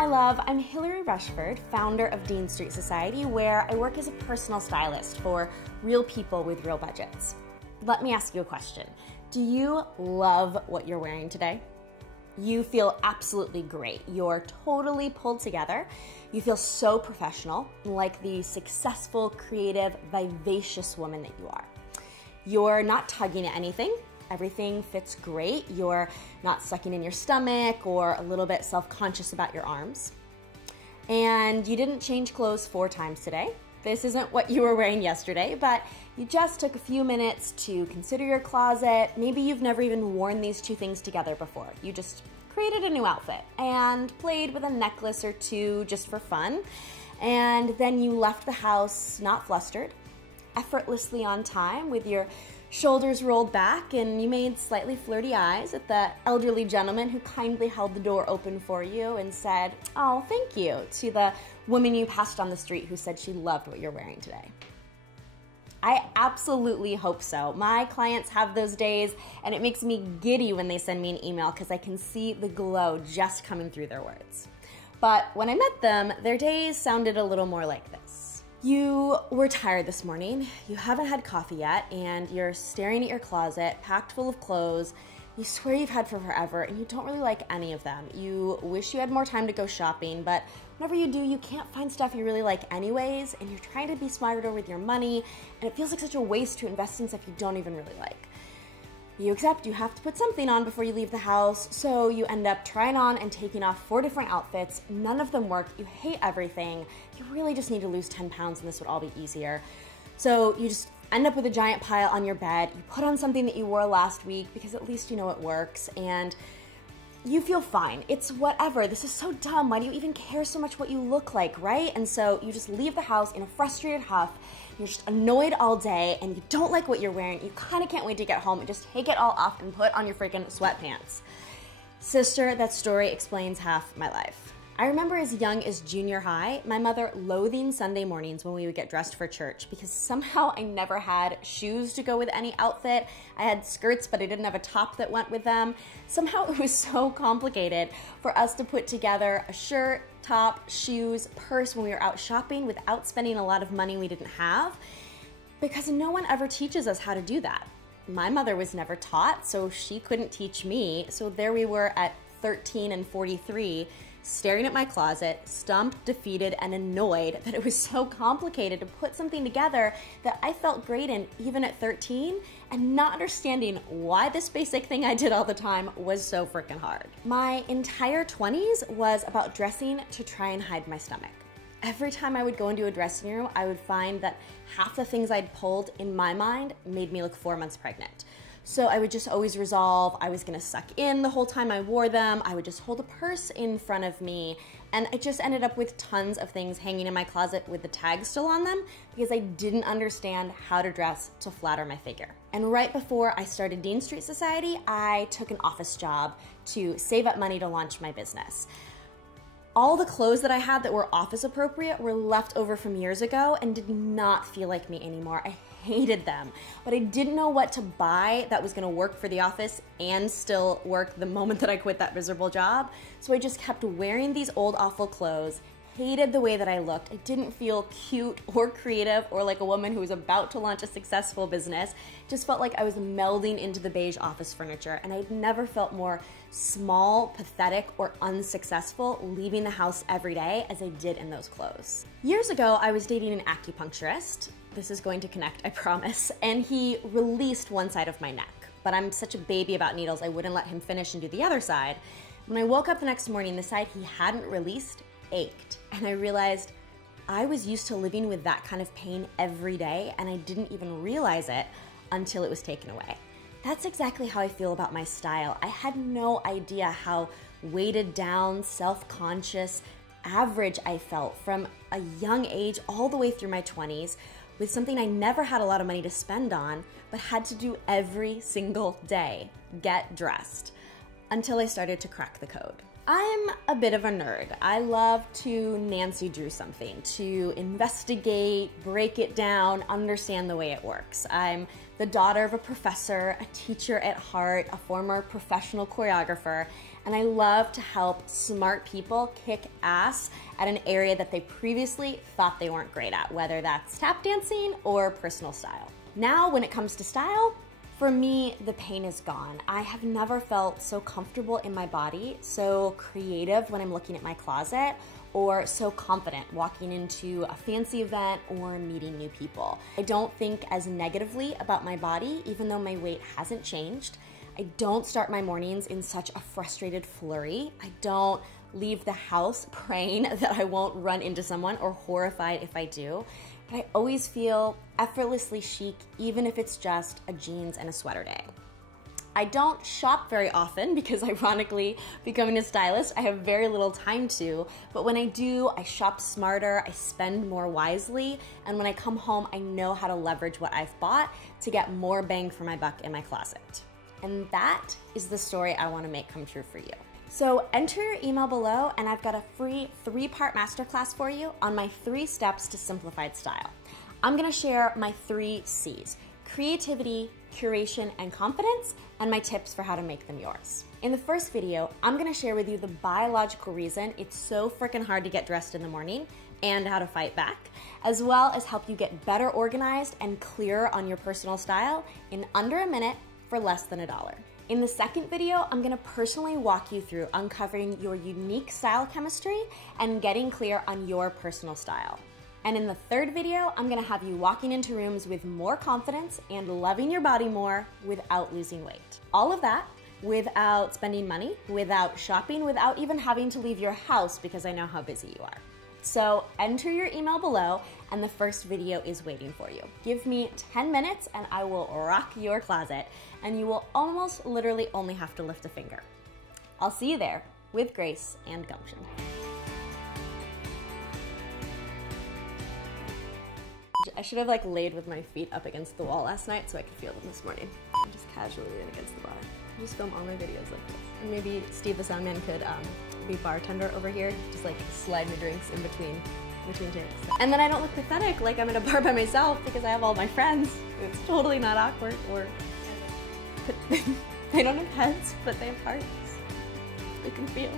Hi love, I'm Hilary Rushford, founder of Dean Street Society, where I work as a personal stylist for real people with real budgets. Let me ask you a question. Do you love what you're wearing today? You feel absolutely great. You're totally pulled together. You feel so professional, like the successful, creative, vivacious woman that you are. You're not tugging at anything. Everything fits great. You're not sucking in your stomach or a little bit self-conscious about your arms. And you didn't change clothes 4 times today. This isn't what you were wearing yesterday, but you just took a few minutes to consider your closet. Maybe you've never even worn these 2 things together before. You just created a new outfit and played with a necklace or 2 just for fun. And then you left the house not flustered, effortlessly on time with your shoulders rolled back, and you made slightly flirty eyes at the elderly gentleman who kindly held the door open for you and said, "Oh, thank you," to the woman you passed on the street who said she loved what you're wearing today. I absolutely hope so. My clients have those days, and it makes me giddy when they send me an email because I can see the glow just coming through their words. But when I met them, their days sounded a little more like this. You were tired this morning, you haven't had coffee yet, and you're staring at your closet, packed full of clothes you swear you've had for forever, and you don't really like any of them. You wish you had more time to go shopping, but whenever you do, you can't find stuff you really like anyways, and you're trying to be smarter with your money, and it feels like such a waste to invest in stuff you don't even really like. You accept you have to put something on before you leave the house, so you end up trying on and taking off 4 different outfits. None of them work. You hate everything. You really just need to lose 10 pounds and this would all be easier. So you just end up with a giant pile on your bed. You put on something that you wore last week because at least you know it works, and you feel fine. It's whatever. This is so dumb. Why do you even care so much what you look like, right? And so you just leave the house in a frustrated huff. You're just annoyed all day, and you don't like what you're wearing. You kind of can't wait to get home and just take it all off and put on your freaking sweatpants. Sister, that story explains half my life. I remember as young as junior high, my mother loathing Sunday mornings when we would get dressed for church because somehow I never had shoes to go with any outfit. I had skirts, but I didn't have a top that went with them. Somehow it was so complicated for us to put together a shirt, top, shoes, purse when we were out shopping without spending a lot of money we didn't have, because no one ever teaches us how to do that. My mother was never taught, so she couldn't teach me. So there we were at 13 and 43, staring at my closet, stumped, defeated, and annoyed that it was so complicated to put something together that I felt great in even at 13, and not understanding why this basic thing I did all the time was so freaking hard. My entire 20s was about dressing to try and hide my stomach. Every time I would go into a dressing room, I would find that half the things I'd pulled in my mind made me look 4 months pregnant. So I would just always resolve I was gonna suck in the whole time I wore them. I would just hold a purse in front of me, and I just ended up with tons of things hanging in my closet with the tags still on them because I didn't understand how to dress to flatter my figure. And right before I started Dean Street Society, I took an office job to save up money to launch my business. All the clothes that I had that were office appropriate were left over from years ago and did not feel like me anymore. I hated them, but I didn't know what to buy that was gonna work for the office and still work the moment that I quit that miserable job. So I just kept wearing these old awful clothes, hated the way that I looked. I didn't feel cute or creative or like a woman who was about to launch a successful business. Just felt like I was melding into the beige office furniture, and I'd never felt more small, pathetic, or unsuccessful leaving the house every day as I did in those clothes. Years ago, I was dating an acupuncturist. This is going to connect, I promise. And he released one side of my neck, but I'm such a baby about needles, I wouldn't let him finish and do the other side. When I woke up the next morning, the side he hadn't released ached, and I realized I was used to living with that kind of pain every day, and I didn't even realize it until it was taken away. That's exactly how I feel about my style. I had no idea how weighted down, self-conscious, average I felt from a young age all the way through my 20s with something I never had a lot of money to spend on, but had to do every single day, get dressed, until I started to crack the code. I'm a bit of a nerd. I love to Nancy Drew something, to investigate, break it down, understand the way it works. I'm the daughter of a professor, a teacher at heart, a former professional choreographer, and I love to help smart people kick ass at an area that they previously thought they weren't great at, whether that's tap dancing or personal style. Now, when it comes to style, for me, the pain is gone. I have never felt so comfortable in my body, so creative when I'm looking at my closet, or so confident walking into a fancy event or meeting new people. I don't think as negatively about my body, even though my weight hasn't changed. I don't start my mornings in such a frustrated flurry. I don't leave the house praying that I won't run into someone or horrified if I do. But I always feel effortlessly chic, even if it's just a jeans and a sweater day. I don't shop very often because, ironically, becoming a stylist, I have very little time to, but when I do, I shop smarter, I spend more wisely, and when I come home, I know how to leverage what I've bought to get more bang for my buck in my closet. And that is the story I want to make come true for you. So enter your email below, and I've got a free 3-part masterclass for you on my 3 steps to simplified style. I'm gonna share my 3 C's: creativity, curation, and confidence, and my tips for how to make them yours. In the first video, I'm gonna share with you the biological reason it's so freaking hard to get dressed in the morning and how to fight back, as well as help you get better organized and clearer on your personal style in under a minute for less than $1. In the second video, I'm gonna personally walk you through uncovering your unique style chemistry and getting clear on your personal style. And in the third video, I'm gonna have you walking into rooms with more confidence and loving your body more without losing weight. All of that without spending money, without shopping, without even having to leave your house because I know how busy you are. So enter your email below and the first video is waiting for you. Give me 10 minutes and I will rock your closet, and you will almost literally only have to lift a finger. I'll see you there with grace and gumption. I should have laid with my feet up against the wall last night so I could feel them this morning. I'm just casually leaning against the bar. I just film all my videos like this. And maybe Steve the soundman could be bartender over here, just slide me drinks in between takes. And then I don't look pathetic like I'm at a bar by myself because I have all my friends. It's totally not awkward. Or they don't have heads, but they have hearts. They can feel.